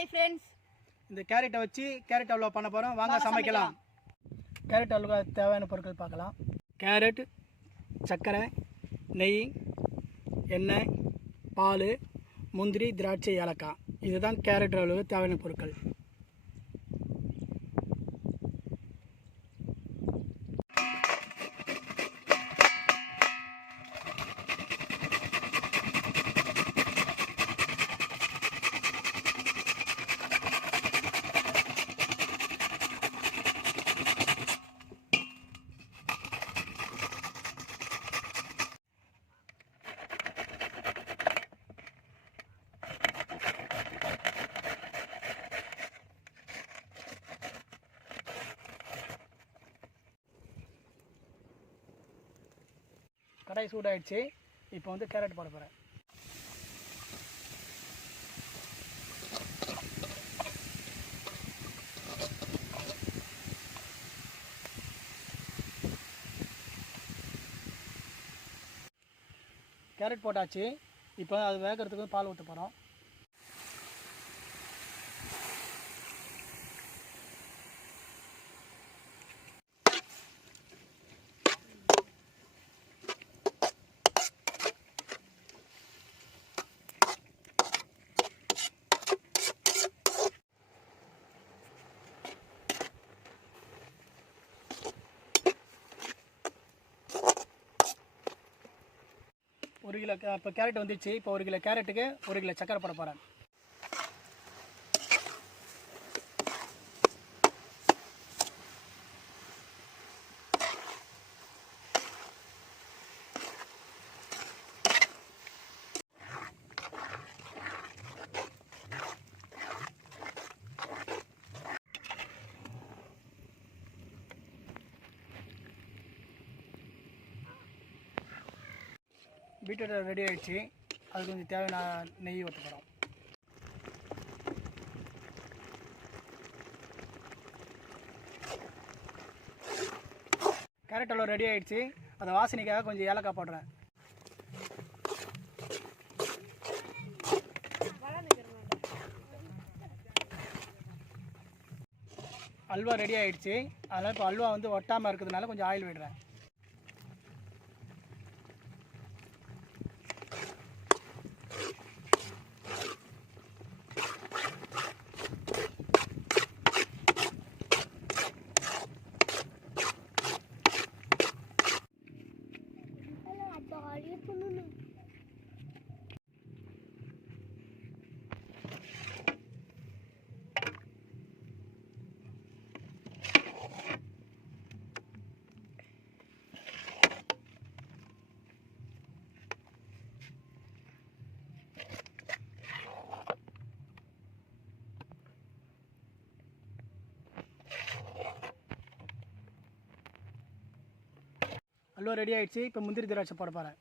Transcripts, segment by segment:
Hi friends, இந்த கேரட்டை வச்சு கேரட் அல்வா பண்ண போகிறோம். வாங்க சமைக்கலாம். கேரட் அல்வா தேவையான பொருட்கள் பார்க்கலாம். கேரட், சர்க்கரை, நெய், எண்ணெய், பால், முந்திரி, திராட்சை, ஏலக்காய். இதுதான் கேரட் அல்வாவுக்கு தேவையான பொருட்கள். கடாய் சூடாயிடுச்சு. இப்போ வந்து கேரட் போட போகிறேன். கேரட் போட்டாச்சு. இப்போ அது வேகிறதுக்கு பால் ஊற்ற போகிறோம். ஒரு கிலோ இப்போ கேரட் வந்துடுச்சு. இப்போ 1 கிலோ கேரட்டுக்கு 1 கிலோ சக்கரை போட போகிறேன். பீட்ரூட் ரெடி ஆகிடுச்சு. அது கொஞ்சம் தேவையான நெய் ஊற்ற போகிறோம். கேரட் அல்வா ரெடி ஆகிடுச்சு. அதை வாசனைக்காக கொஞ்சம் ஏலக்காய் போடுறேன். அல்வா ரெடி ஆகிடுச்சு. அதனால் இப்போ அல்வா வந்து ஒட்டாமல் இருக்கிறதுனால கொஞ்சம் ஆயில் விடுறேன். அல்வா ரெடி ஆகிடுச்சு. இப்போ முந்திரி திராட்சை போட போகிறேன்.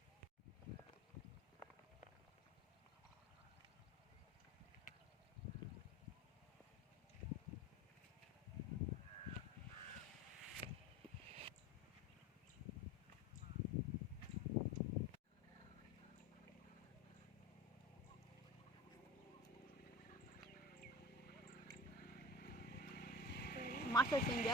மாஸ்டர் செஞ்ச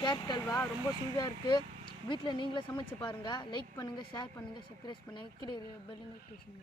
கேரட் அல்வா ரொம்ப சுவையாக இருக்குது. வீட்டில் நீங்களே சமைச்சு பாருங்கள். லைக் பண்ணுங்கள், ஷேர் பண்ணுங்கள், சப்ஸ்கிரைப் பண்ணுங்கள், கீழே பெல் நோட்டிஃபிகேஷன்